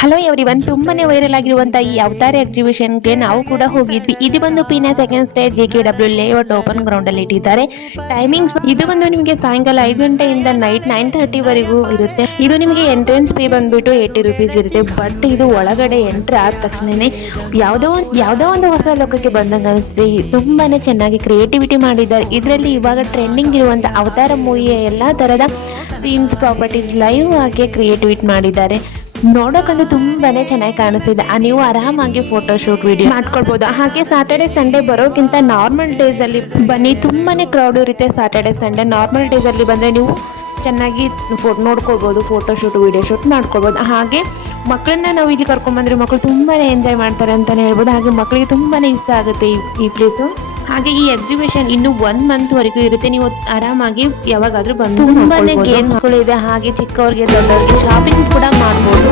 Hello everyone, ತುಂಬಾನೇ viral ಆಗಿರುವಂತಹ ಈ ಅವತಾರ ಎಕ್ಸಿಬಿಷನ್ಗೆ ನಾವು ಕೂಡ ಹೋಗಿದ್ವಿ. ಇದು ಬಂದು ಪಿನ second stage JKW layout open ground ಅಲ್ಲಿ ಇಟ್ಟಿದ್ದಾರೆ. ಟೈಮಿಂಗ್ಸ್ ಇದು ಬಂದು ನಿಮಗೆ ಸಾಯಂಕಾಲ 5 ಗಂಟೆಯಿಂದ ನೈಟ್ 9:30 ವರೆಗೂ ಇರುತ್ತೆ. ಇದು ನಿಮಗೆ ಎಂಟ್ರೆನ್ಸ್ ಫೀ ಬಂದ್ಬಿಟ್ಟು 80 ರುಪೀಸ್ ಇರುತ್ತೆ. ಬಟ್ ಇದು ಒಳಗಡೆ ಎಂಟ್ರ್ ಆದ ತಕ್ಷಣನೇ ಯಾವ್ದೋ ಒಂದು ಹೊಸ ಲೋಕಕ್ಕೆ ಬಂದಂಗ ಅನಿಸುತ್ತೆ. ತುಂಬಾನೇ ಚೆನ್ನಾಗಿ ಕ್ರಿಯೇಟಿವಿಟಿ ಮಾಡಿದ್ದಾರೆ. ಇದರಲ್ಲಿ ಇವಾಗ ಟ್ರೆಂಡಿಂಗ್ ಇರುವಂತ ಅವತಾರ ಮೂವಿಯ ಎಲ್ಲಾ ತರದ ಥೀಮ್ಸ್ ಪ್ರಾಪರ್ಟೀಸ್ ಲೈವ್ ಆಗಿ ಕ್ರಿಯೇಟಿವಿಟಿ ಮಾಡಿದ್ದಾರೆ. ನೋಡೋಕಂತೂ ತುಂಬಾನೇ ಚೆನ್ನಾಗಿ ಕಾಣಿಸ್ತಿದೆ. ನೀವು ಆರಾಮಾಗಿ ಫೋಟೋ ಶೂಟ್ ವಿಡಿಯೋ ಮಾಡ್ಕೊಳ್ಬಹುದು. ಹಾಗೆ ಸ್ಯಾಟರ್ಡೆ ಸಂಡೇ ಬರೋಕ್ಕಿಂತ ನಾರ್ಮಲ್ ಡೇಸ್ ಅಲ್ಲಿ ಬನ್ನಿ, ತುಂಬಾನೇ ಕ್ರೌಡ್ ಇರುತ್ತೆ. ಸ್ಯಾಟರ್ಡೆ ಸಂಡೇ ನಾರ್ಮಲ್ ಡೇಸ್ ಅಲ್ಲಿ ಬಂದ್ರೆ ನೀವು ಚೆನ್ನಾಗಿ ನೋಡ್ಕೊಳ್ಬಹುದು, ಫೋಟೋ ಶೂಟ್ ವಿಡಿಯೋ ಶೂಟ್ ಮಾಡ್ಕೊಳ್ಬಹುದು. ಹಾಗೆ ಮಕ್ಕಳನ್ನ ನಾವು ಇಲ್ಲಿ ಕರ್ಕೊಂಡ್ಬಂದ್ರೆ ಮಕ್ಕಳು ತುಂಬಾನೇ ಎಂಜಾಯ್ ಮಾಡ್ತಾರೆ ಅಂತಾನೆ ಹೇಳ್ಬೋದು. ಹಾಗೆ ಮಕ್ಕಳಿಗೆ ತುಂಬಾನೇ ಇಷ್ಟ ಆಗುತ್ತೆ ಈ ಪ್ಲೇಸು. ಹಾಗೆ ಈ ಎಕ್ಸಿಬಿಷನ್ ಇನ್ನು 1 ಮಂತ್ ವರೆಗೂ ಇರುತ್ತೆ. ನೀವು ಆರಾಮಾಗಿ ಯಾವಾಗಾದ್ರೂ ಬಂದು ತುಂಬಾನೇ ಗೇಮ್ಸ್ಗಳು ಇವೆ. ಹಾಗೆ ಚಿಕ್ಕವರಿಗೆ ದೊಡ್ಡವರಿಗೆ ಶಾಪಿಂಗ್ ಕೂಡ ಮಾಡ್ಬೋದು.